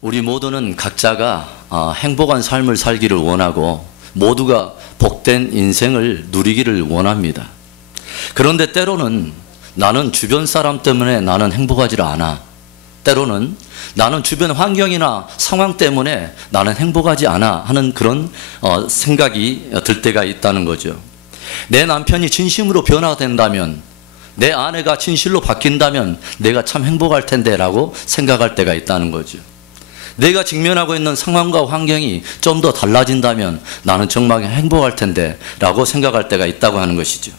우리 모두는 각자가 행복한 삶을 살기를 원하고 모두가 복된 인생을 누리기를 원합니다. 그런데 때로는 나는 주변 사람 때문에 나는 행복하지 않아. 때로는 나는 주변 환경이나 상황 때문에 나는 행복하지 않아 하는 그런 생각이 들 때가 있다는 거죠. 내 남편이 진심으로 변화된다면, 내 아내가 진실로 바뀐다면 내가 참 행복할 텐데 라고 생각할 때가 있다는 거죠. 내가 직면하고 있는 상황과 환경이 좀 더 달라진다면 나는 정말 행복할 텐데 라고 생각할 때가 있다고 하는 것이죠.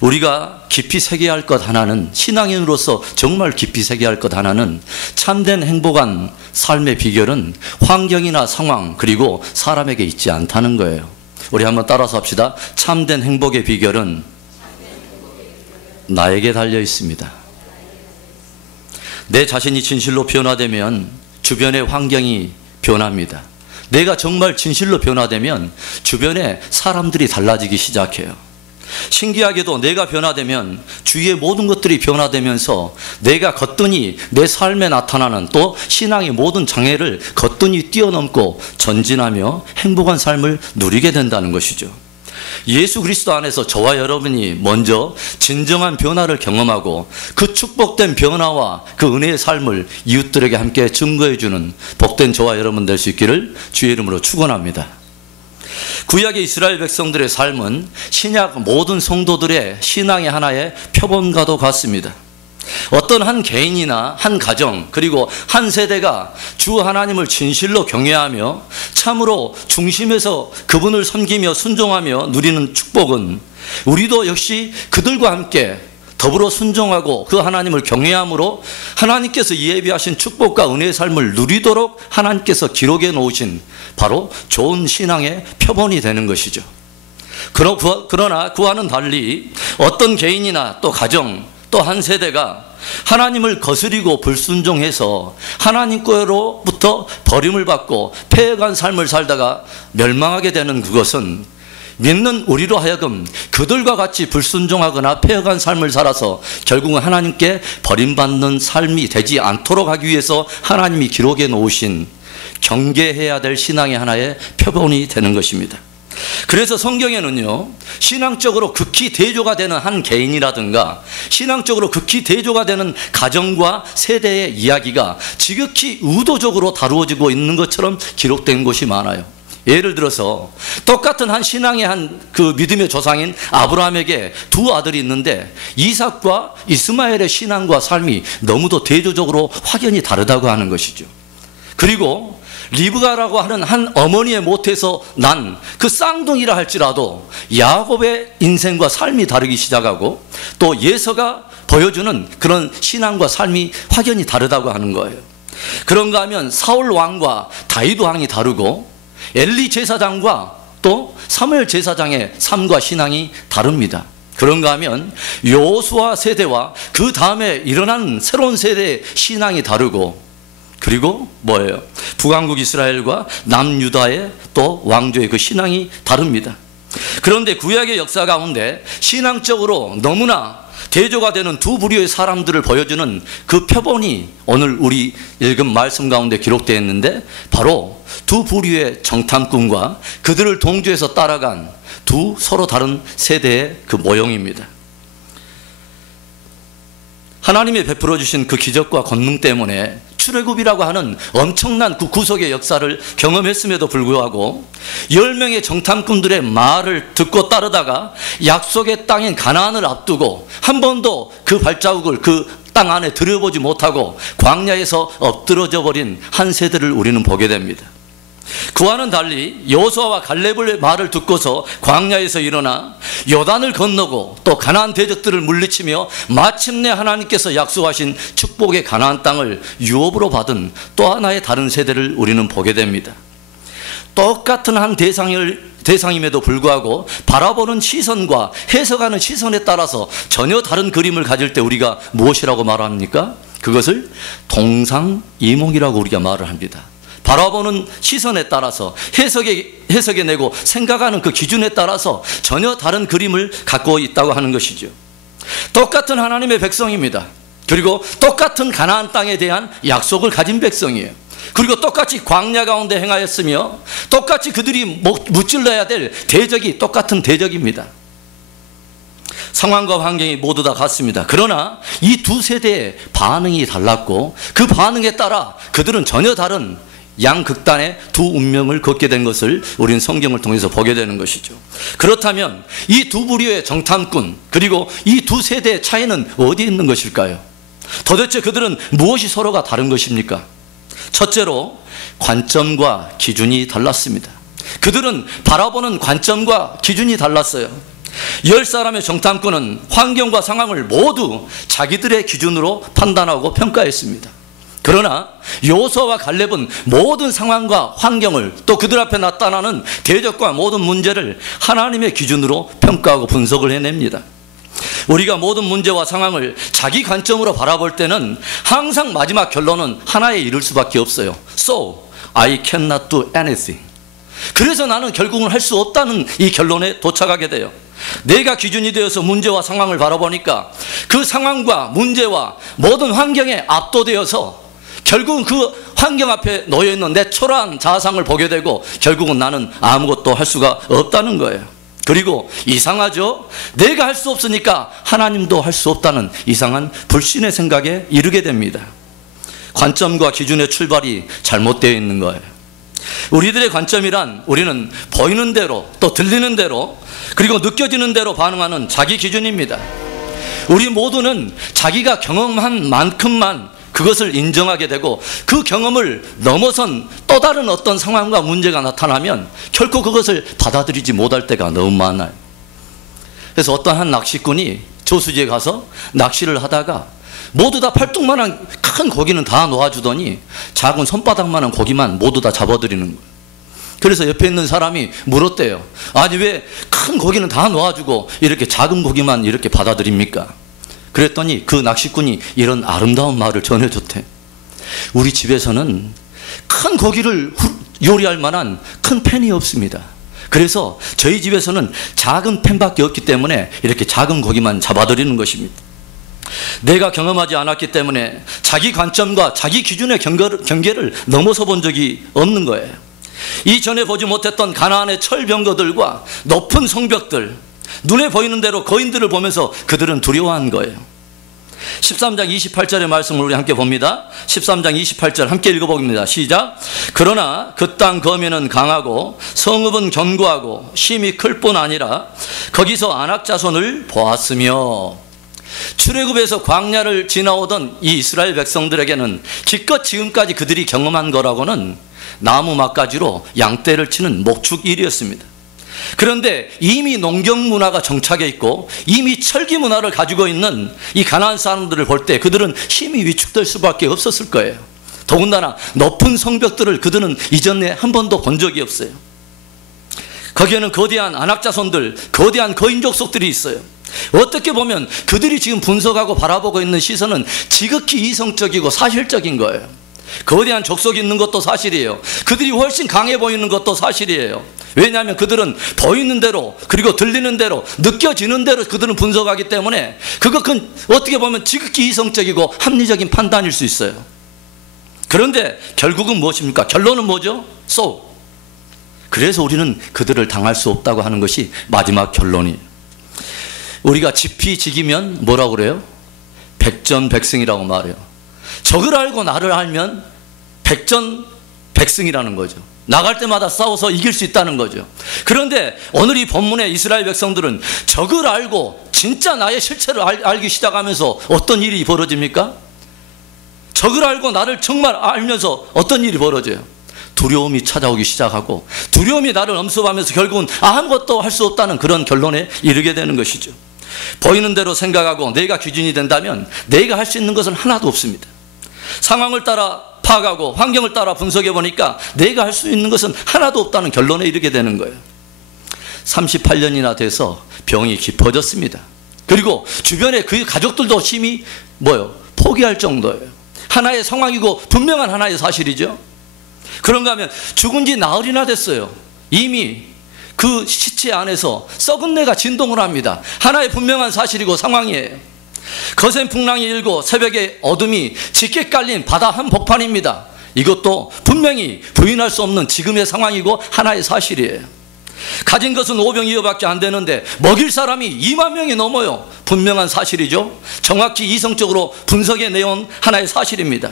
우리가 깊이 새겨야 할 것 하나는, 신앙인으로서 정말 깊이 새겨야 할 것 하나는, 참된 행복한 삶의 비결은 환경이나 상황 그리고 사람에게 있지 않다는 거예요. 우리 한번 따라서 합시다. 참된 행복의 비결은 나에게 달려 있습니다. 내 자신이 진실로 변화되면 주변의 환경이 변합니다. 내가 정말 진실로 변화되면 주변의 사람들이 달라지기 시작해요. 신기하게도 내가 변화되면 주위의 모든 것들이 변화되면서 내가 거뜬히 내 삶에 나타나는, 또 신앙의 모든 장애를 거뜬히 뛰어넘고 전진하며 행복한 삶을 누리게 된다는 것이죠. 예수 그리스도 안에서 저와 여러분이 먼저 진정한 변화를 경험하고 그 축복된 변화와 그 은혜의 삶을 이웃들에게 함께 증거해주는 복된 저와 여러분 될 수 있기를 주의 이름으로 축원합니다. 구약의 이스라엘 백성들의 삶은 신약 모든 성도들의 신앙의 하나의 표본과도 같습니다. 어떤 한 개인이나 한 가정 그리고 한 세대가 주 하나님을 진실로 경외하며 참으로 중심에서 그분을 섬기며 순종하며 누리는 축복은 우리도 역시 그들과 함께 더불어 순종하고 그 하나님을 경외함으로 하나님께서 예비하신 축복과 은혜의 삶을 누리도록 하나님께서 기록해 놓으신 바로 좋은 신앙의 표본이 되는 것이죠. 그러나 그와는 달리 어떤 개인이나 또 가정 또 한 세대가 하나님을 거스리고 불순종해서 하나님께로부터 버림을 받고 패해간 삶을 살다가 멸망하게 되는 그것은 믿는 우리로 하여금 그들과 같이 불순종하거나 패해간 삶을 살아서 결국은 하나님께 버림받는 삶이 되지 않도록 하기 위해서 하나님이 기록해 놓으신 경계해야 될 신앙의 하나의 표본이 되는 것입니다. 그래서 성경에는요, 신앙적으로 극히 대조가 되는 한 개인이라든가 신앙적으로 극히 대조가 되는 가정과 세대의 이야기가 지극히 의도적으로 다루어지고 있는 것처럼 기록된 곳이 많아요. 예를 들어서 똑같은 한 신앙의 한 그 믿음의 조상인 아브라함에게 두 아들이 있는데 이삭과 이스마엘의 신앙과 삶이 너무도 대조적으로 확연히 다르다고 하는 것이죠. 그리고 리브가라고 하는 한 어머니의 못에서 난 그 쌍둥이라 할지라도 야곱의 인생과 삶이 다르기 시작하고 또 예서가 보여주는 그런 신앙과 삶이 확연히 다르다고 하는 거예요. 그런가 하면 사울 왕과 다윗 왕이 다르고 엘리 제사장과 또 사무엘 제사장의 삶과 신앙이 다릅니다. 그런가 하면 여호수아 세대와 그 다음에 일어난 새로운 세대의 신앙이 다르고, 그리고 뭐예요? 북왕국 이스라엘과 남유다의 또 왕조의 그 신앙이 다릅니다. 그런데 구약의 역사 가운데 신앙적으로 너무나 대조가 되는 두 부류의 사람들을 보여주는 그 표본이 오늘 우리 읽은 말씀 가운데 기록되어 있는데, 바로 두 부류의 정탐꾼과 그들을 동조해서 따라간 두 서로 다른 세대의 그 모형입니다. 하나님이 베풀어 주신 그 기적과 권능 때문에 출애굽이라고 하는 엄청난 그 구속의 역사를 경험했음에도 불구하고 10명의 정탐꾼들의 말을 듣고 따르다가 약속의 땅인 가나안을 앞두고 한 번도 그 발자국을 그 땅 안에 들여보지 못하고 광야에서 엎드러져 버린 한 세대를 우리는 보게 됩니다. 그와는 달리 여호수아와 갈렙의 말을 듣고서 광야에서 일어나 요단을 건너고 또 가나안 대적들을 물리치며 마침내 하나님께서 약속하신 축복의 가나안 땅을 유업으로 받은 또 하나의 다른 세대를 우리는 보게 됩니다. 똑같은 한 대상임에도 불구하고 바라보는 시선과 해석하는 시선에 따라서 전혀 다른 그림을 가질 때 우리가 무엇이라고 말합니까? 그것을 동상이몽이라고 우리가 말을 합니다. 바라보는 시선에 따라서 해석해 내고 생각하는 그 기준에 따라서 전혀 다른 그림을 갖고 있다고 하는 것이죠. 똑같은 하나님의 백성입니다. 그리고 똑같은 가나안 땅에 대한 약속을 가진 백성이에요. 그리고 똑같이 광야 가운데 행하였으며 똑같이 그들이 무찔러야 될 대적이 똑같은 대적입니다. 상황과 환경이 모두 다 같습니다. 그러나 이 두 세대의 반응이 달랐고 그 반응에 따라 그들은 전혀 다른 양극단의 두 운명을 걷게 된 것을 우리는 성경을 통해서 보게 되는 것이죠. 그렇다면 이 두 부류의 정탐꾼 그리고 이 두 세대의 차이는 어디에 있는 것일까요? 도대체 그들은 무엇이 서로가 다른 것입니까? 첫째로 관점과 기준이 달랐습니다. 그들은 바라보는 관점과 기준이 달랐어요. 10사람의 정탐꾼은 환경과 상황을 모두 자기들의 기준으로 판단하고 평가했습니다. 그러나 여호수아와 갈렙은 모든 상황과 환경을 또 그들 앞에 나타나는 대적과 모든 문제를 하나님의 기준으로 평가하고 분석을 해냅니다. 우리가 모든 문제와 상황을 자기 관점으로 바라볼 때는 항상 마지막 결론은 하나에 이를 수밖에 없어요. So, I cannot do anything. 그래서 나는 결국은 할 수 없다는 이 결론에 도착하게 돼요. 내가 기준이 되어서 문제와 상황을 바라보니까 그 상황과 문제와 모든 환경에 압도되어서 결국은 그 환경 앞에 놓여있는 내 초라한 자상을 보게 되고 결국은 나는 아무것도 할 수가 없다는 거예요. 그리고 이상하죠? 내가 할 수 없으니까 하나님도 할 수 없다는 이상한 불신의 생각에 이르게 됩니다. 관점과 기준의 출발이 잘못되어 있는 거예요. 우리들의 관점이란 우리는 보이는 대로 또 들리는 대로 그리고 느껴지는 대로 반응하는 자기 기준입니다. 우리 모두는 자기가 경험한 만큼만 그것을 인정하게 되고 그 경험을 넘어선 또 다른 어떤 상황과 문제가 나타나면 결코 그것을 받아들이지 못할 때가 너무 많아요. 그래서 어떤 한 낚시꾼이 저수지에 가서 낚시를 하다가 모두 다 팔뚝만한 큰 고기는 다 놓아주더니 작은 손바닥만한 고기만 모두 다 잡아들이는 거예요. 그래서 옆에 있는 사람이 물었대요. 아니 왜 큰 고기는 다 놓아주고 이렇게 작은 고기만 이렇게 받아들입니까? 그랬더니 그 낚시꾼이 이런 아름다운 말을 전해줬대. 우리 집에서는 큰 고기를 요리할 만한 큰 팬이 없습니다. 그래서 저희 집에서는 작은 팬밖에 없기 때문에 이렇게 작은 고기만 잡아들이는 것입니다. 내가 경험하지 않았기 때문에 자기 관점과 자기 기준의 경계를 넘어서 본 적이 없는 거예요. 이전에 보지 못했던 가나안의 철병거들과 높은 성벽들, 눈에 보이는 대로 거인들을 보면서 그들은 두려워한 거예요. 13장 28절의 말씀을 우리 함께 봅니다. 13장 28절 함께 읽어봅니다. 시작. 그러나 그 땅 거민은 강하고 성읍은 견고하고 심이 클 뿐 아니라 거기서 아낙 자손을 보았으며. 출애굽에서 광야를 지나오던 이 이스라엘 백성들에게는 기껏 지금까지 그들이 경험한 거라고는 나무 막가지로 양떼를 치는 목축일이었습니다. 그런데 이미 농경 문화가 정착해 있고 이미 철기 문화를 가지고 있는 이 가나안 사람들을 볼 때 그들은 힘이 위축될 수밖에 없었을 거예요. 더군다나 높은 성벽들을 그들은 이전에 한 번도 본 적이 없어요. 거기에는 거대한 아낙 자손들, 거대한 거인 족속들이 있어요. 어떻게 보면 그들이 지금 분석하고 바라보고 있는 시선은 지극히 이성적이고 사실적인 거예요. 거대한 족속이 있는 것도 사실이에요. 그들이 훨씬 강해 보이는 것도 사실이에요. 왜냐하면 그들은 보이는 대로 그리고 들리는 대로 느껴지는 대로 그들은 분석하기 때문에 그것은 어떻게 보면 지극히 이성적이고 합리적인 판단일 수 있어요. 그런데 결국은 무엇입니까? 결론은 뭐죠? So. 그래서 우리는 그들을 당할 수 없다고 하는 것이 마지막 결론이에요. 우리가 지피지기면 뭐라고 그래요? 백전백승이라고 말해요. 적을 알고 나를 알면 백전백승이라는 거죠. 나갈 때마다 싸워서 이길 수 있다는 거죠. 그런데 오늘 이 본문의 이스라엘 백성들은 적을 알고 진짜 나의 실체를 알기 시작하면서 어떤 일이 벌어집니까? 적을 알고 나를 정말 알면서 어떤 일이 벌어져요? 두려움이 찾아오기 시작하고 두려움이 나를 엄습하면서 결국은 아무것도 할 수 없다는 그런 결론에 이르게 되는 것이죠. 보이는 대로 생각하고 내가 기준이 된다면 내가 할 수 있는 것은 하나도 없습니다. 상황을 따라 파악하고 환경을 따라 분석해 보니까 내가 할 수 있는 것은 하나도 없다는 결론에 이르게 되는 거예요. 38년이나 돼서 병이 깊어졌습니다. 그리고 주변에 그 가족들도 심히 포기할 정도예요. 하나의 상황이고 분명한 하나의 사실이죠. 그런가 하면 죽은 지 나흘이나 됐어요. 이미 그 시체 안에서 썩은 내가 진동을 합니다. 하나의 분명한 사실이고 상황이에요. 거센 풍랑이 일고 새벽에 어둠이 짙게 깔린 바다 한복판입니다. 이것도 분명히 부인할 수 없는 지금의 상황이고 하나의 사실이에요. 가진 것은 5병2호밖에 안 되는데 먹일 사람이 2만 명이 넘어요. 분명한 사실이죠. 정확히 이성적으로 분석해 내온 하나의 사실입니다.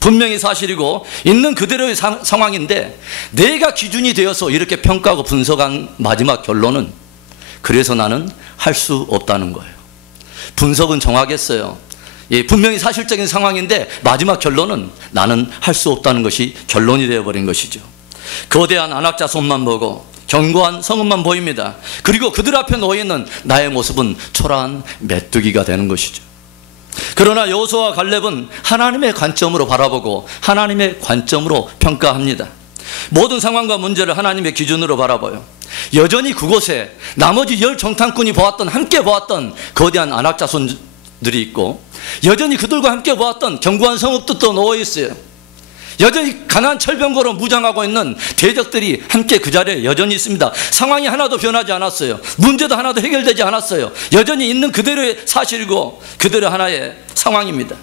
분명히 사실이고 있는 그대로의 상황인데 내가 기준이 되어서 이렇게 평가하고 분석한 마지막 결론은 그래서 나는 할 수 없다는 거예요. 분석은 정확했어요. 예, 분명히 사실적인 상황인데 마지막 결론은 나는 할 수 없다는 것이 결론이 되어버린 것이죠. 거대한 안악자손만 보고 견고한 성읍만 보입니다. 그리고 그들 앞에 놓여있는 나의 모습은 초라한 메뚜기가 되는 것이죠. 그러나 여호수아와 갈렙은 하나님의 관점으로 바라보고 하나님의 관점으로 평가합니다. 모든 상황과 문제를 하나님의 기준으로 바라봐요. 여전히 그곳에 나머지 10 정탐꾼이 보았던, 함께 보았던 거대한 안악자손들이 있고, 여전히 그들과 함께 보았던 견고한 성읍도 놓여 있어요. 여전히 강한 철병거로 무장하고 있는 대적들이 함께 그 자리에 여전히 있습니다. 상황이 하나도 변하지 않았어요. 문제도 하나도 해결되지 않았어요. 여전히 있는 그대로의 사실이고 그대로 하나의 상황입니다.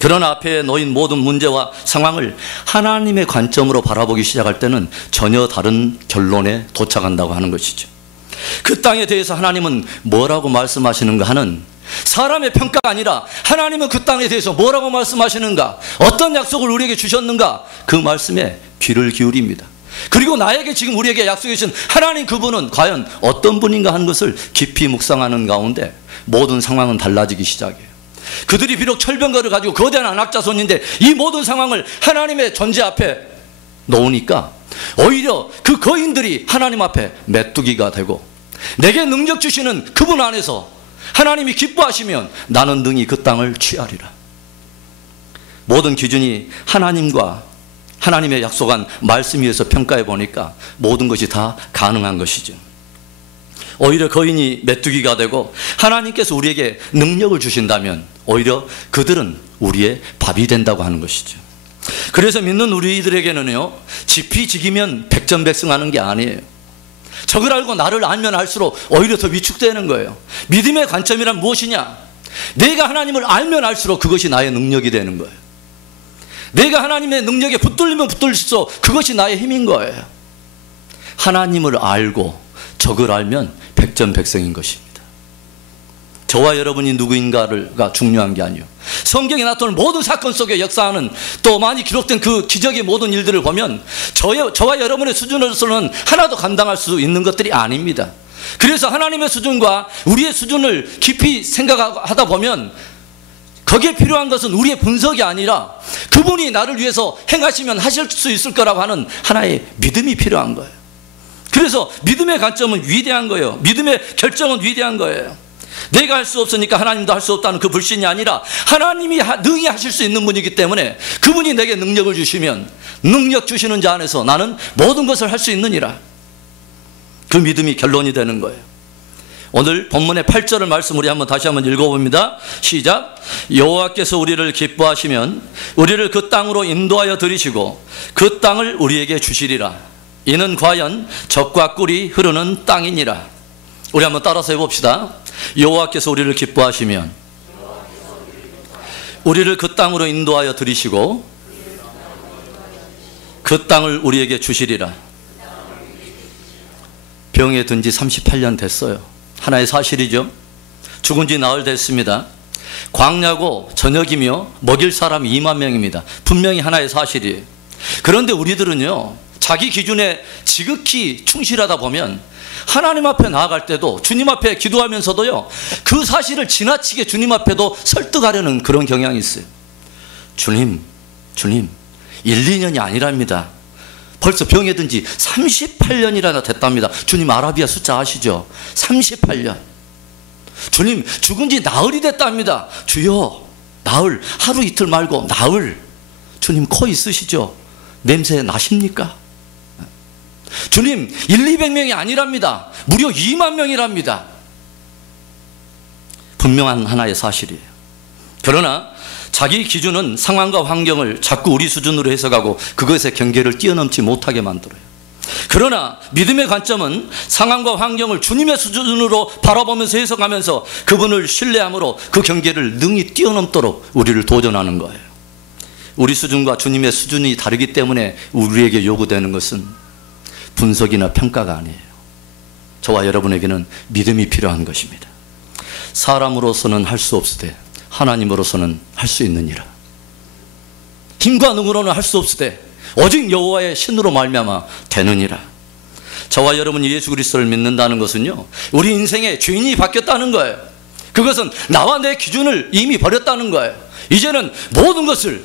그러나 앞에 놓인 모든 문제와 상황을 하나님의 관점으로 바라보기 시작할 때는 전혀 다른 결론에 도착한다고 하는 것이죠. 그 땅에 대해서 하나님은 뭐라고 말씀하시는가 하는, 사람의 평가가 아니라 하나님은 그 땅에 대해서 뭐라고 말씀하시는가, 어떤 약속을 우리에게 주셨는가, 그 말씀에 귀를 기울입니다. 그리고 나에게 지금 우리에게 약속해 주신 하나님, 그분은 과연 어떤 분인가 하는 것을 깊이 묵상하는 가운데 모든 상황은 달라지기 시작해요. 그들이 비록 철병거를 가지고 거대한 안악자손인데 이 모든 상황을 하나님의 존재 앞에 놓으니까 오히려 그 거인들이 하나님 앞에 메뚜기가 되고, 내게 능력 주시는 그분 안에서 하나님이 기뻐하시면 나는 능히 그 땅을 취하리라. 모든 기준이 하나님과 하나님의 약속한 말씀 위에서 평가해 보니까 모든 것이 다 가능한 것이죠. 오히려 거인이 메뚜기가 되고 하나님께서 우리에게 능력을 주신다면 오히려 그들은 우리의 밥이 된다고 하는 것이죠. 그래서 믿는 우리들에게는요, 지피지기면 백전백승하는 게 아니에요. 적을 알고 나를 알면 알수록 오히려 더 위축되는 거예요. 믿음의 관점이란 무엇이냐? 내가 하나님을 알면 알수록 그것이 나의 능력이 되는 거예요. 내가 하나님의 능력에 붙들리면 붙들릴수록 그것이 나의 힘인 거예요. 하나님을 알고 적을 알면 백전백승인 것입니다. 저와 여러분이 누구인가가 중요한 게 아니에요. 성경에 나타나는 모든 사건 속에 역사하는, 또 많이 기록된 그 기적의 모든 일들을 보면 저와 여러분의 수준으로서는 하나도 감당할 수 있는 것들이 아닙니다. 그래서 하나님의 수준과 우리의 수준을 깊이 생각하다 보면 거기에 필요한 것은 우리의 분석이 아니라 그분이 나를 위해서 행하시면 하실 수 있을 거라고 하는 하나의 믿음이 필요한 거예요. 그래서 믿음의 관점은 위대한 거예요. 믿음의 결정은 위대한 거예요. 내가 할 수 없으니까 하나님도 할 수 없다는 그 불신이 아니라 하나님이 능히 하실 수 있는 분이기 때문에 그분이 내게 능력을 주시면 능력 주시는 자 안에서 나는 모든 것을 할 수 있느니라. 그 믿음이 결론이 되는 거예요. 오늘 본문의 8절의 말씀 우리 다시 한번 읽어봅니다. 시작. 여호와께서 우리를 기뻐하시면 우리를 그 땅으로 인도하여 들이시고 그 땅을 우리에게 주시리라. 이는 과연 젖과 꿀이 흐르는 땅이니라. 우리 한번 따라서 해봅시다. 여호와께서 우리를 기뻐하시면 우리를 그 땅으로 인도하여 들이시고 그 땅을 우리에게 주시리라. 병에 든 지 38년 됐어요. 하나의 사실이죠. 죽은 지 나흘 됐습니다. 광야고 저녁이며 먹일 사람이 2만 명입니다. 분명히 하나의 사실이에요. 그런데 우리들은요, 자기 기준에 지극히 충실하다 보면 하나님 앞에 나아갈 때도 주님 앞에 기도하면서도요, 그 사실을 지나치게 주님 앞에도 설득하려는 그런 경향이 있어요. 주님 1, 2년이 아니랍니다. 벌써 병에 든 지 38년이나 됐답니다. 주님 아라비아 숫자 아시죠? 38년. 주님 죽은 지 나흘이 됐답니다. 주여, 나흘, 하루 이틀 말고 나흘. 주님 코 있으시죠? 냄새 나십니까? 주님 200명이 아니랍니다. 무려 2만 명이랍니다. 분명한 하나의 사실이에요. 그러나 자기 기준은 상황과 환경을 자꾸 우리 수준으로 해석하고 그것의 경계를 뛰어넘지 못하게 만들어요. 그러나 믿음의 관점은 상황과 환경을 주님의 수준으로 바라보면서 해석하면서 그분을 신뢰함으로 그 경계를 능히 뛰어넘도록 우리를 도전하는 거예요. 우리 수준과 주님의 수준이 다르기 때문에 우리에게 요구되는 것은 분석이나 평가가 아니에요. 저와 여러분에게는 믿음이 필요한 것입니다. 사람으로서는 할 수 없으되 하나님으로서는 할 수 있느니라. 힘과 능으로는 할 수 없으되 오직 여호와의 신으로 말미암아 되느니라. 저와 여러분이 예수 그리스도를 믿는다는 것은요, 우리 인생의 주인이 바뀌었다는 거예요. 그것은 나와 내 기준을 이미 버렸다는 거예요. 이제는 모든 것을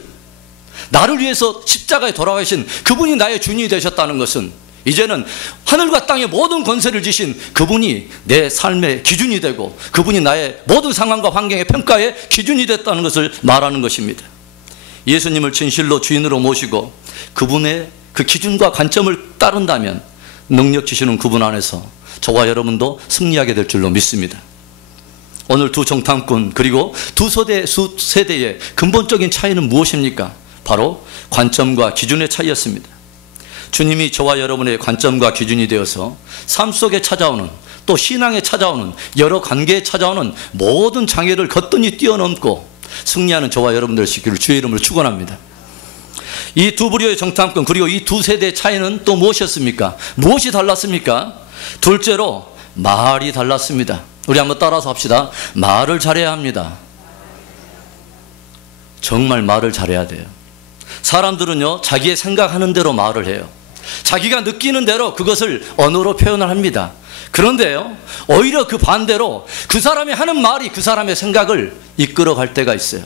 나를 위해서 십자가에 돌아가신 그분이 나의 주인이 되셨다는 것은 이제는 하늘과 땅의 모든 권세를 지신 그분이 내 삶의 기준이 되고 그분이 나의 모든 상황과 환경의 평가의 기준이 됐다는 것을 말하는 것입니다. 예수님을 진실로 주인으로 모시고 그분의 그 기준과 관점을 따른다면 능력 주시는 그분 안에서 저와 여러분도 승리하게 될 줄로 믿습니다. 오늘 두 정탐꾼 그리고 두 세대의 근본적인 차이는 무엇입니까? 바로 관점과 기준의 차이였습니다. 주님이 저와 여러분의 관점과 기준이 되어서 삶 속에 찾아오는, 또 신앙에 찾아오는, 여러 관계에 찾아오는 모든 장애를 거뜬히 뛰어넘고 승리하는 저와 여러분들 되시기를 주의 이름으로 축원합니다. 이 두 부류의 정탐꾼 그리고 이 두 세대의 차이는 또 무엇이었습니까? 무엇이 달랐습니까? 둘째로 말이 달랐습니다. 우리 한번 따라서 합시다. 말을 잘해야 합니다. 정말 말을 잘해야 돼요. 사람들은요, 자기의 생각하는 대로 말을 해요. 자기가 느끼는 대로 그것을 언어로 표현을 합니다. 그런데요, 오히려 그 반대로 그 사람이 하는 말이 그 사람의 생각을 이끌어갈 때가 있어요.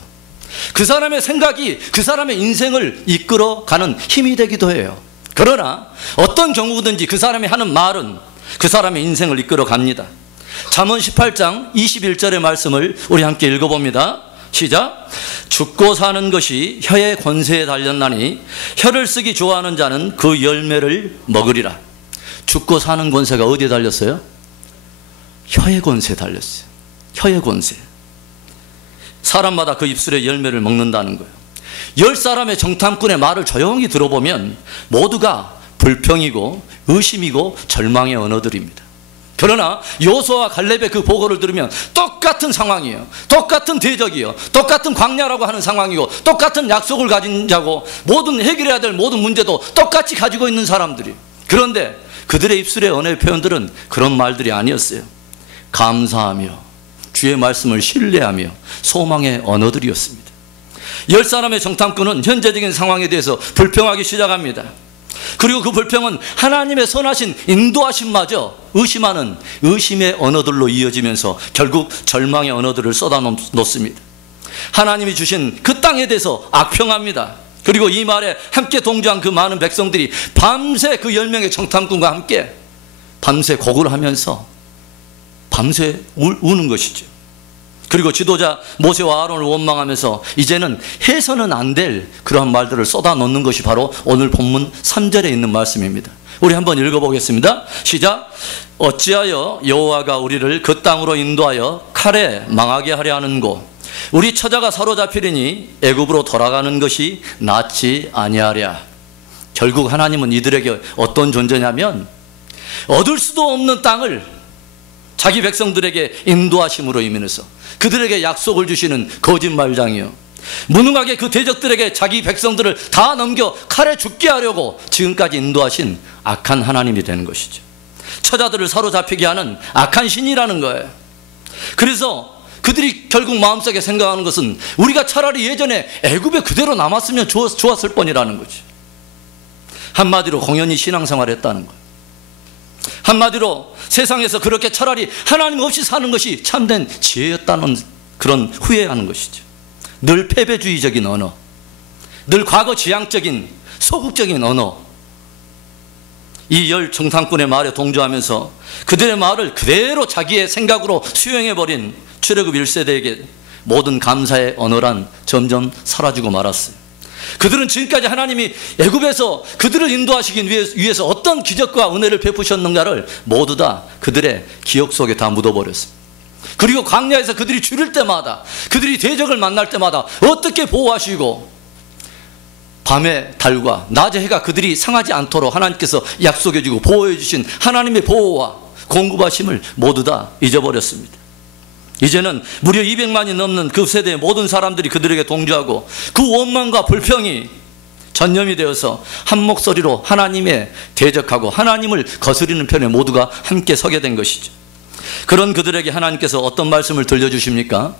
그 사람의 생각이 그 사람의 인생을 이끌어가는 힘이 되기도 해요. 그러나 어떤 경우든지 그 사람이 하는 말은 그 사람의 인생을 이끌어갑니다. 잠언 18장 21절의 말씀을 우리 함께 읽어봅니다. 시작. 죽고 사는 것이 혀의 권세에 달렸나니 혀를 쓰기 좋아하는 자는 그 열매를 먹으리라. 죽고 사는 권세가 어디에 달렸어요? 혀의 권세에 달렸어요. 혀의 권세. 사람마다 그 입술의 열매를 먹는다는 거예요. 10사람의 정탐꾼의 말을 조용히 들어보면 모두가 불평이고 의심이고 절망의 언어들입니다. 그러나 여호수아와 갈렙의 그 보고를 들으면 똑같은 상황이에요. 똑같은 대적이에요. 똑같은 광야라고 하는 상황이고 똑같은 약속을 가진 자고 모든 해결해야 될 모든 문제도 똑같이 가지고 있는 사람들이. 그런데 그들의 입술의 언어의 표현들은 그런 말들이 아니었어요. 감사하며 주의 말씀을 신뢰하며 소망의 언어들이었습니다. 10사람의 정탐꾼은 현재적인 상황에 대해서 불평하기 시작합니다. 그리고 그 불평은 하나님의 선하신 인도하심마저 의심하는 의심의 언어들로 이어지면서 결국 절망의 언어들을 쏟아놓습니다. 하나님이 주신 그 땅에 대해서 악평합니다. 그리고 이 말에 함께 동조한 그 많은 백성들이 밤새 그 10명의 정탐꾼과 함께 밤새 곡을 하면서 밤새 우는 것이죠. 그리고 지도자 모세와 아론을 원망하면서 이제는 해서는 안 될 그러한 말들을 쏟아놓는 것이 바로 오늘 본문 3절에 있는 말씀입니다. 우리 한번 읽어보겠습니다. 시작. 어찌하여 여호와가 우리를 그 땅으로 인도하여 칼에 망하게 하려 하는고 우리 처자가 사로잡히리니 애굽으로 돌아가는 것이 낫지 아니하랴. 결국 하나님은 이들에게 어떤 존재냐면 얻을 수도 없는 땅을 자기 백성들에게 인도하심으로 임해서 그들에게 약속을 주시는 거짓말장이요, 무능하게 그 대적들에게 자기 백성들을 다 넘겨 칼에 죽게 하려고 지금까지 인도하신 악한 하나님이 되는 것이죠. 처자들을 사로잡히게 하는 악한 신이라는 거예요. 그래서 그들이 결국 마음속에 생각하는 것은 우리가 차라리 예전에 애굽에 그대로 남았으면 좋았을 뻔이라는 거죠. 한마디로 공연히 신앙생활을 했다는 거예요. 한마디로 세상에서 그렇게 차라리 하나님 없이 사는 것이 참된 지혜였다는 그런 후회하는 것이죠. 늘 패배주의적인 언어, 늘 과거 지향적인 소극적인 언어. 이 10 정탐꾼의 말에 동조하면서 그들의 말을 그대로 자기의 생각으로 수용해버린 출애굽 1세대에게 모든 감사의 언어란 점점 사라지고 말았어요. 그들은 지금까지 하나님이 애굽에서 그들을 인도하시기 위해서 어떤 기적과 은혜를 베푸셨는가를 모두 다 그들의 기억 속에 다 묻어버렸습니다. 그리고 광야에서 그들이 줄일 때마다, 그들이 대적을 만날 때마다 어떻게 보호하시고 밤의 달과 낮의 해가 그들이 상하지 않도록 하나님께서 약속해 주고 보호해 주신 하나님의 보호와 공급하심을 모두 다 잊어버렸습니다. 이제는 무려 200만이 넘는 그 세대의 모든 사람들이 그들에게 동조하고 그 원망과 불평이 전염이 되어서 한 목소리로 하나님에 대적하고 하나님을 거스리는 편에 모두가 함께 서게 된 것이죠. 그런 그들에게 하나님께서 어떤 말씀을 들려주십니까?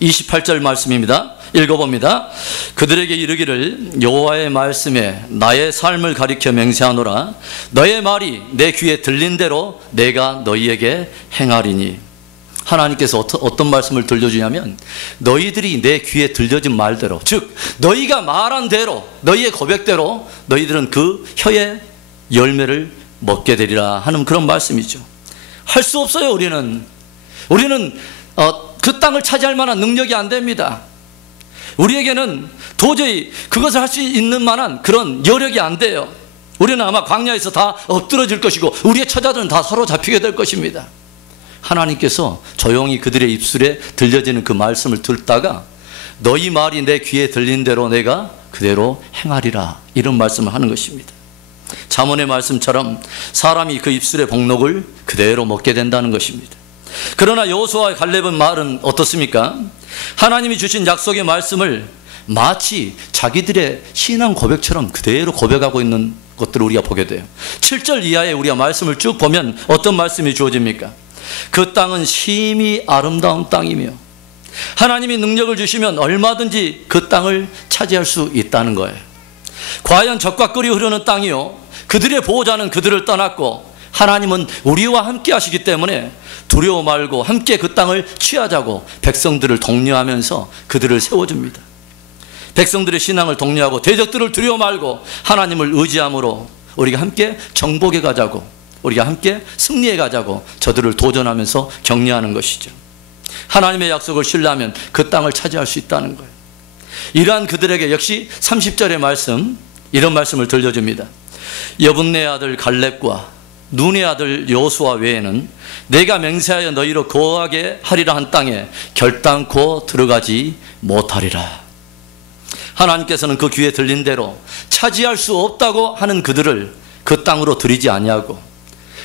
28절 말씀입니다. 읽어봅니다. 그들에게 이르기를 여호와의 말씀에 나의 삶을 가리켜 맹세하노라. 너의 말이 내 귀에 들린 대로 내가 너희에게 행하리니. 하나님께서 어떤 말씀을 들려주냐면 너희들이 내 귀에 들려진 말대로, 즉 너희가 말한 대로, 너희의 고백대로 너희들은 그 혀의 열매를 먹게 되리라 하는 그런 말씀이죠. 할 수 없어요. 우리는 그 땅을 차지할 만한 능력이 안 됩니다. 우리에게는 도저히 그것을 할 수 있는 만한 그런 여력이 안 돼요. 우리는 아마 광야에서 다 엎드러질 것이고 우리의 처자들은 다 사로잡히게 될 것입니다. 하나님께서 조용히 그들의 입술에 들려지는 그 말씀을 듣다가 너희 말이 내 귀에 들린 대로 내가 그대로 행하리라, 이런 말씀을 하는 것입니다. 잠언의 말씀처럼 사람이 그 입술의 복록을 그대로 먹게 된다는 것입니다. 그러나 여호수아와 갈렙의 말은 어떻습니까? 하나님이 주신 약속의 말씀을 마치 자기들의 신앙 고백처럼 그대로 고백하고 있는 것들을 우리가 보게 돼요. 7절 이하에 우리가 말씀을 쭉 보면 어떤 말씀이 주어집니까? 그 땅은 심히 아름다운 땅이며 하나님이 능력을 주시면 얼마든지 그 땅을 차지할 수 있다는 거예요. 과연 젖과 꿀이 흐르는 땅이요, 그들의 보호자는 그들을 떠났고 하나님은 우리와 함께 하시기 때문에 두려워 말고 함께 그 땅을 취하자고 백성들을 독려하면서 그들을 세워줍니다. 백성들의 신앙을 독려하고 대적들을 두려워 말고 하나님을 의지함으로 우리가 함께 정복해 가자고, 우리가 함께 승리해 가자고 저들을 도전하면서 격려하는 것이죠. 하나님의 약속을 신뢰하면 그 땅을 차지할 수 있다는 거예요. 이러한 그들에게 역시 30절의 말씀, 이런 말씀을 들려줍니다. 여분네 아들 갈렙과 눈의 아들 여호수아 외에는 내가 맹세하여 너희로 거하게 하리라 한 땅에 결단코 들어가지 못하리라. 하나님께서는 그 귀에 들린 대로 차지할 수 없다고 하는 그들을 그 땅으로 들이지 아니하고,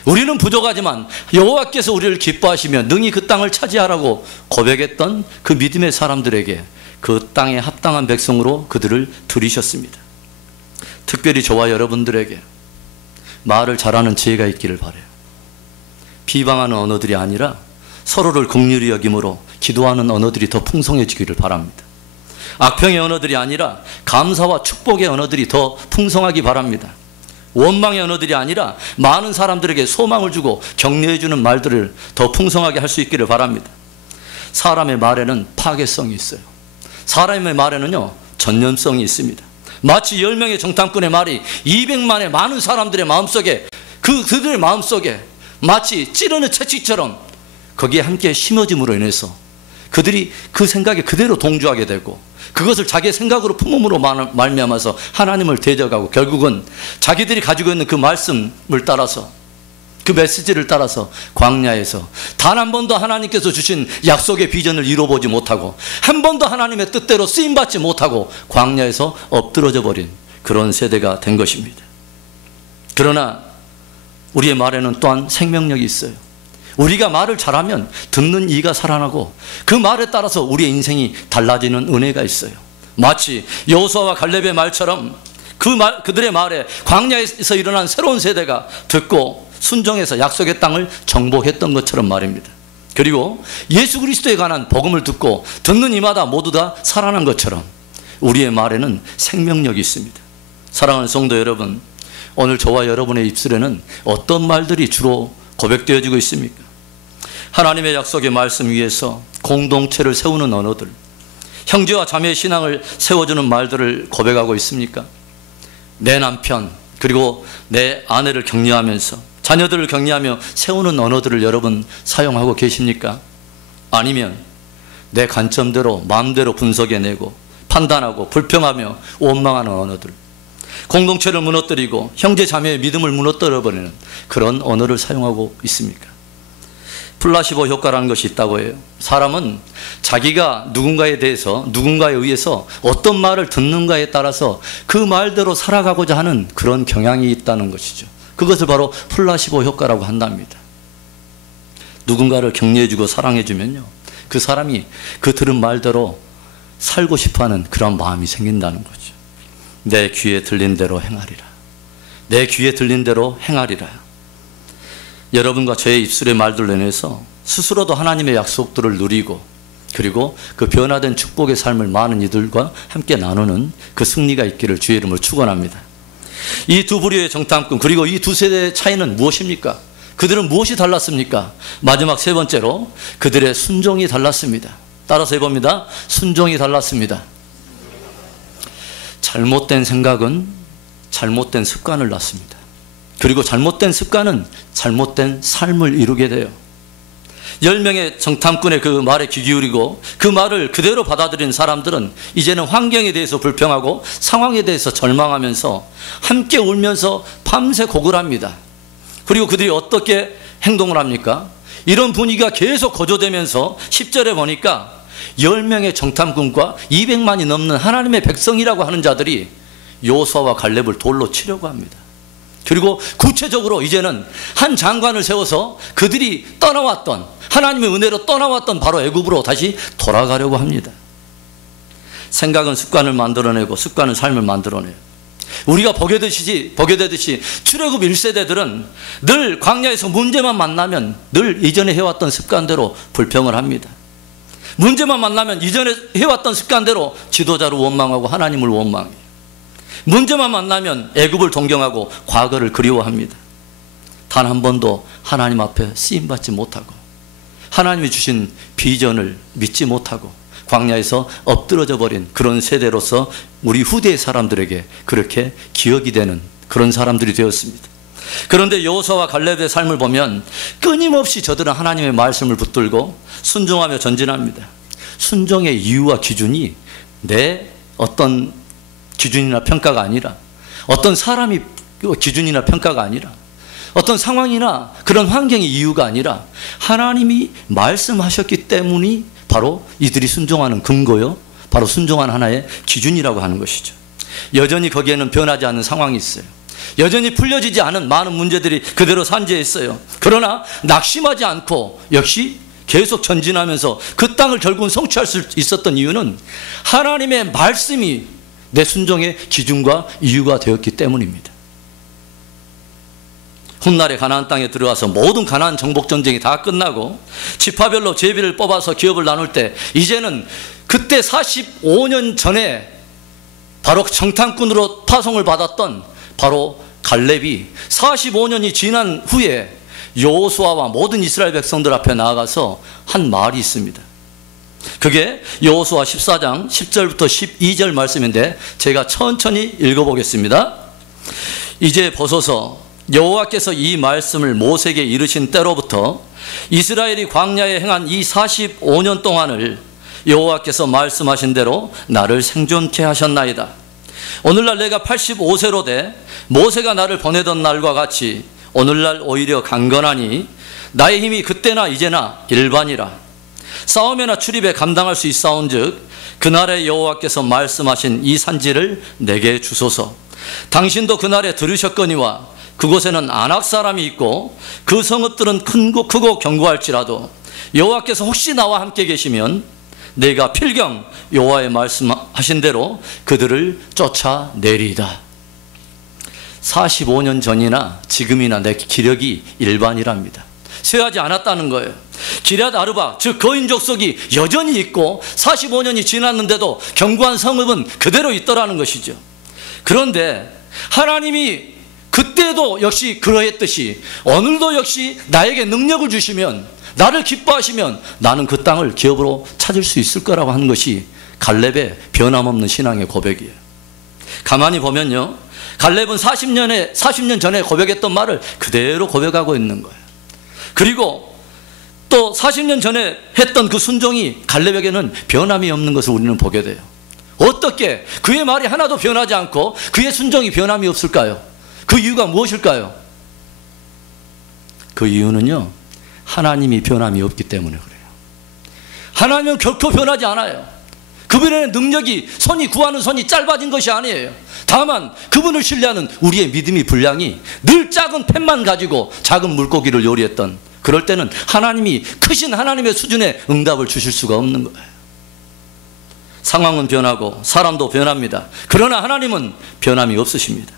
우리는 부족하지만 여호와께서 우리를 기뻐하시며 능히 그 땅을 차지하라고 고백했던 그 믿음의 사람들에게 그 땅에 합당한 백성으로 그들을 들이셨습니다. 특별히 저와 여러분들에게 말을 잘하는 지혜가 있기를 바라요. 비방하는 언어들이 아니라 서로를 긍휼히 여김으로 기도하는 언어들이 더 풍성해지기를 바랍니다. 악평의 언어들이 아니라 감사와 축복의 언어들이 더 풍성하기 바랍니다. 원망의 언어들이 아니라 많은 사람들에게 소망을 주고 격려해주는 말들을 더 풍성하게 할 수 있기를 바랍니다. 사람의 말에는 파괴성이 있어요. 사람의 말에는요, 전염성이 있습니다. 마치 10명의 정탐꾼의 말이 200만의 많은 사람들의 마음속에, 그들의 마음속에 마치 찌르는 채찍처럼 거기에 함께 심어짐으로 인해서 그들이 그 생각에 그대로 동조하게 되고 그것을 자기의 생각으로 품음으로 말미암아서 하나님을 대적하고 결국은 자기들이 가지고 있는 그 말씀을 따라서, 그 메시지를 따라서 광야에서 단 한 번도 하나님께서 주신 약속의 비전을 이루어보지 못하고 한 번도 하나님의 뜻대로 쓰임받지 못하고 광야에서 엎드러져 버린 그런 세대가 된 것입니다. 그러나 우리의 말에는 또한 생명력이 있어요. 우리가 말을 잘하면 듣는 이가 살아나고 그 말에 따라서 우리의 인생이 달라지는 은혜가 있어요. 마치 여호수아와 갈렙의 말처럼 그들의 말에 광야에서 일어난 새로운 세대가 듣고 순종해서 약속의 땅을 정복했던 것처럼 말입니다. 그리고 예수 그리스도에 관한 복음을 듣고 듣는 이마다 모두 다 살아난 것처럼 우리의 말에는 생명력이 있습니다. 사랑하는 성도 여러분, 오늘 저와 여러분의 입술에는 어떤 말들이 주로 고백되어지고 있습니까? 하나님의 약속의 말씀 위에서 공동체를 세우는 언어들, 형제와 자매의 신앙을 세워주는 말들을 고백하고 있습니까? 내 남편 그리고 내 아내를 격려하면서 자녀들을 격려하며 세우는 언어들을 여러분 사용하고 계십니까? 아니면 내 관점대로 마음대로 분석해내고 판단하고 불평하며 원망하는 언어들, 공동체를 무너뜨리고 형제 자매의 믿음을 무너뜨려버리는 그런 언어를 사용하고 있습니까? 플라시보 효과라는 것이 있다고 해요. 사람은 자기가 누군가에 대해서, 누군가에 의해서 어떤 말을 듣는가에 따라서 그 말대로 살아가고자 하는 그런 경향이 있다는 것이죠. 그것을 바로 플라시보 효과라고 한답니다. 누군가를 격려해주고 사랑해주면요, 그 사람이 그 들은 말대로 살고 싶어하는 그런 마음이 생긴다는 거죠. 내 귀에 들린 대로 행하리라. 내 귀에 들린 대로 행하리라. 여러분과 저의 입술의 말들로 인해서 스스로도 하나님의 약속들을 누리고, 그리고 그 변화된 축복의 삶을 많은 이들과 함께 나누는 그 승리가 있기를 주의 이름으로 축원합니다. 이 두 부류의 정탐꾼, 그리고 이 두 세대의 차이는 무엇입니까? 그들은 무엇이 달랐습니까? 마지막 세 번째로 그들의 순종이 달랐습니다. 따라서 해봅니다. 순종이 달랐습니다. 잘못된 생각은 잘못된 습관을 낳습니다. 그리고 잘못된 습관은 잘못된 삶을 이루게 돼요. 10명의 정탐꾼의 그 말에 귀 기울이고 그 말을 그대로 받아들인 사람들은 이제는 환경에 대해서 불평하고 상황에 대해서 절망하면서 함께 울면서 밤새 곡을 합니다. 그리고 그들이 어떻게 행동을 합니까? 이런 분위기가 계속 고조되면서 10절에 보니까 10명의 정탐꾼과 200만이 넘는 하나님의 백성이라고 하는 자들이 여호수아와 갈렙을 돌로 치려고 합니다. 그리고 구체적으로 이제는 한 장관을 세워서 그들이 떠나왔던, 하나님의 은혜로 떠나왔던 바로 애굽으로 다시 돌아가려고 합니다. 생각은 습관을 만들어내고 습관은 삶을 만들어내요. 우리가 보게 되듯이 출애굽 1세대들은 늘 광야에서 문제만 만나면 늘 이전에 해왔던 습관대로 불평을 합니다. 문제만 만나면 이전에 해왔던 습관대로 지도자를 원망하고 하나님을 원망해요. 문제만 만나면 애굽을 동경하고 과거를 그리워합니다. 단 한 번도 하나님 앞에 쓰임받지 못하고 하나님이 주신 비전을 믿지 못하고 광야에서 엎드러져 버린 그런 세대로서 우리 후대의 사람들에게 그렇게 기억이 되는 그런 사람들이 되었습니다. 그런데 여호수아와 갈렙의 삶을 보면 끊임없이 저들은 하나님의 말씀을 붙들고 순종하며 전진합니다. 순종의 이유와 기준이 내 어떤 기준이나 평가가 아니라, 어떤 사람이 기준이나 평가가 아니라, 어떤 상황이나 그런 환경의 이유가 아니라 하나님이 말씀하셨기 때문이 바로 이들이 순종하는 근거요, 바로 순종하는 하나의 기준이라고 하는 것이죠. 여전히 거기에는 변하지 않는 상황이 있어요. 여전히 풀려지지 않은 많은 문제들이 그대로 산재해 있어요. 그러나 낙심하지 않고 역시 계속 전진하면서 그 땅을 결국은 성취할 수 있었던 이유는 하나님의 말씀이 내 순종의 기준과 이유가 되었기 때문입니다. 훗날에 가나안 땅에 들어가서 모든 가나안 정복 전쟁이 다 끝나고 지파별로 제비를 뽑아서 기업을 나눌 때, 이제는 그때 45년 전에 바로 정탐꾼으로 파송을 받았던 바로 갈렙이 45년이 지난 후에 여호수아와 모든 이스라엘 백성들 앞에 나아가서 한 말이 있습니다. 그게 여호수아 14장 10절부터 12절 말씀인데 제가 천천히 읽어보겠습니다. 이제 보소서, 여호와께서 이 말씀을 모세에게 이르신 때로부터 이스라엘이 광야에 행한 이 45년 동안을 여호와께서 말씀하신 대로 나를 생존케 하셨나이다. 오늘날 내가 85세로 돼 모세가 나를 보내던 날과 같이 오늘날 오히려 강건하니 나의 힘이 그때나 이제나 일반이라. 싸움에나 출입에 감당할 수 있사온즉 그날에 여호와께서 말씀하신 이 산지를 내게 주소서. 당신도 그날에 들으셨거니와 그곳에는 아낙 사람이 있고 그 성읍들은 크고 견고할지라도 여호와께서 혹시 나와 함께 계시면 내가 필경 여호와의 말씀하신 대로 그들을 쫓아내리이다. 45년 전이나 지금이나 내 기력이 일반이랍니다. 쇠하지 않았다는 거예요. 기럇 아르바, 즉 거인 족속이 여전히 있고 45년이 지났는데도 견고한 성읍은 그대로 있더라는 것이죠. 그런데 하나님이 그때도 역시 그러했듯이 오늘도 역시 나에게 능력을 주시면, 나를 기뻐하시면 나는 그 땅을 기업으로 찾을 수 있을 거라고 하는 것이 갈렙의 변함없는 신앙의 고백이에요. 가만히 보면요, 갈렙은 40년 전에 고백했던 말을 그대로 고백하고 있는 거예요. 그리고 또 40년 전에 했던 그 순종이 갈렙에게는 변함이 없는 것을 우리는 보게 돼요. 어떻게 그의 말이 하나도 변하지 않고 그의 순종이 변함이 없을까요? 그 이유가 무엇일까요? 그 이유는요, 하나님이 변함이 없기 때문에 그래요. 하나님은 결코 변하지 않아요. 그분의 능력이, 손이 구하는 손이 짧아진 것이 아니에요. 다만 그분을 신뢰하는 우리의 믿음의 분량이 늘 작은 팬만 가지고 작은 물고기를 요리했던, 그럴 때는 하나님이 크신 하나님의 수준의 응답을 주실 수가 없는 거예요. 상황은 변하고 사람도 변합니다. 그러나 하나님은 변함이 없으십니다.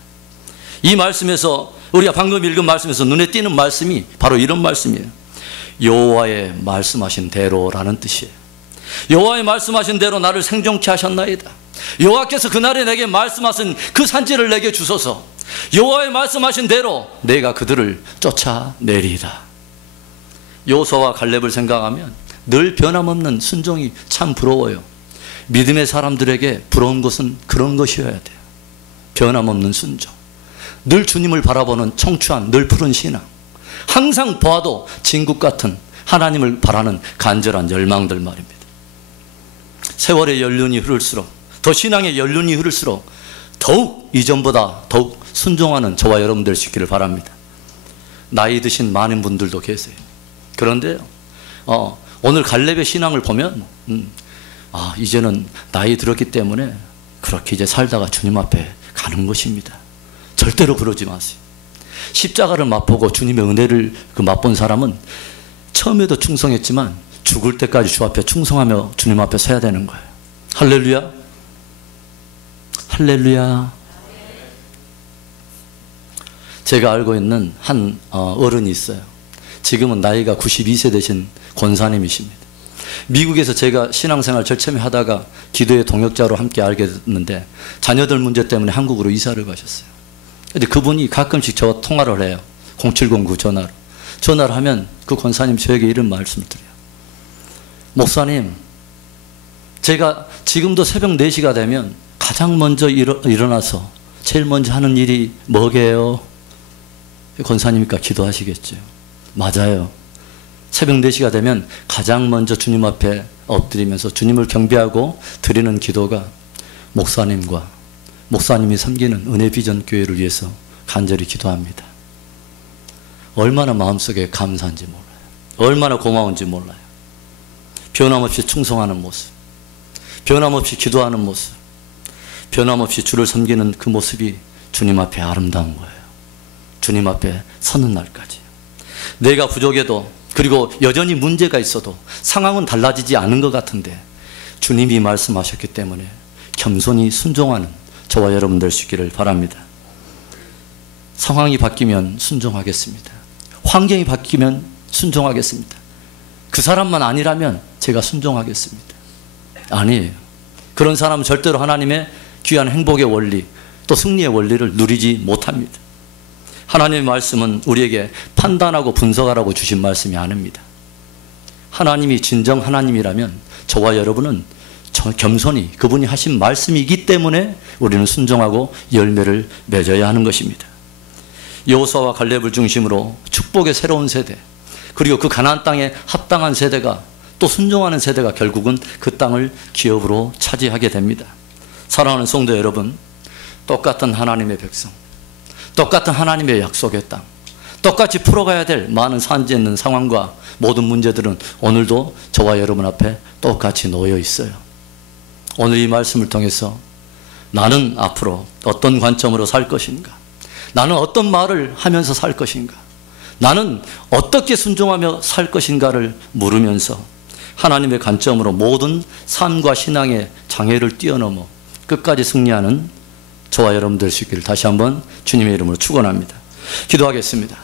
이 말씀에서, 우리가 방금 읽은 말씀에서 눈에 띄는 말씀이 바로 이런 말씀이에요. 여호와의 말씀하신 대로라는 뜻이에요. 여호와의 말씀하신 대로 나를 생존케 하셨나이다. 여호와께서 그날에 내게 말씀하신 그 산지를 내게 주소서. 여호와의 말씀하신 대로 내가 그들을 쫓아내리이다. 여호수아와 갈렙을 생각하면 늘 변함없는 순종이 참 부러워요. 믿음의 사람들에게 부러운 것은 그런 것이어야 돼요. 변함없는 순종, 늘 주님을 바라보는 청초한 늘 푸른 신앙, 항상 보아도 진국 같은 하나님을 바라는 간절한 열망들 말입니다. 세월의 연륜이 흐를수록, 더 신앙의 연륜이 흐를수록 더욱 이전보다 더욱 순종하는 저와 여러분 될 수 있기를 바랍니다. 나이 드신 많은 분들도 계세요. 그런데요, 오늘 갈렙의 신앙을 보면 이제는 나이 들었기 때문에 그렇게 이제 살다가 주님 앞에 가는 것입니다. 절대로 그러지 마세요. 십자가를 맛보고 주님의 은혜를 맛본 사람은 처음에도 충성했지만 죽을 때까지 주 앞에 충성하며 주님 앞에 서야 되는 거예요. 할렐루야. 할렐루야. 제가 알고 있는 한 어른이 있어요. 지금은 나이가 92세 되신 권사님이십니다. 미국에서 제가 신앙생활 절참히 하다가 기도의 동역자로 함께 알게 됐는데 자녀들 문제 때문에 한국으로 이사를 가셨어요. 근데 그분이 가끔씩 저와 통화를 해요. 0709 전화로. 전화를 하면 그 권사님 저에게 이런 말씀을 드려요. 목사님, 제가 지금도 새벽 4시가 되면 가장 먼저 일어나서 제일 먼저 하는 일이 뭐게요? 권사님이니까 기도하시겠죠. 맞아요. 새벽 4시가 되면 가장 먼저 주님 앞에 엎드리면서 주님을 경배하고 드리는 기도가 목사님과 목사님이 섬기는 은혜비전 교회를 위해서 간절히 기도합니다. 얼마나 마음속에 감사한지 몰라요. 얼마나 고마운지 몰라요. 변함없이 충성하는 모습, 변함없이 기도하는 모습, 변함없이 주를 섬기는 그 모습이 주님 앞에 아름다운 거예요. 주님 앞에 서는 날까지. 내가 부족해도, 그리고 여전히 문제가 있어도 상황은 달라지지 않은 것 같은데 주님이 말씀하셨기 때문에 겸손히 순종하는 저와 여러분 될 수 있기를 바랍니다. 상황이 바뀌면 순종하겠습니다. 환경이 바뀌면 순종하겠습니다. 그 사람만 아니라면 제가 순종하겠습니다. 아니에요. 그런 사람은 절대로 하나님의 귀한 행복의 원리, 또 승리의 원리를 누리지 못합니다. 하나님의 말씀은 우리에게 판단하고 분석하라고 주신 말씀이 아닙니다. 하나님이 진정 하나님이라면 저와 여러분은 겸손히 그분이 하신 말씀이기 때문에 우리는 순종하고 열매를 맺어야 하는 것입니다. 여호수아와 갈렙을 중심으로 축복의 새로운 세대, 그리고 그 가나안 땅에 합당한 세대가, 또 순종하는 세대가 결국은 그 땅을 기업으로 차지하게 됩니다. 사랑하는 성도 여러분, 똑같은 하나님의 백성, 똑같은 하나님의 약속의 땅, 똑같이 풀어가야 될 많은 산지 있는 상황과 모든 문제들은 오늘도 저와 여러분 앞에 똑같이 놓여 있어요. 오늘 이 말씀을 통해서 나는 앞으로 어떤 관점으로 살 것인가, 나는 어떤 말을 하면서 살 것인가, 나는 어떻게 순종하며 살 것인가를 물으면서 하나님의 관점으로 모든 삶과 신앙의 장애를 뛰어넘어 끝까지 승리하는 저와 여러분 될 수 있기를 다시 한번 주님의 이름으로 축원합니다. 기도하겠습니다.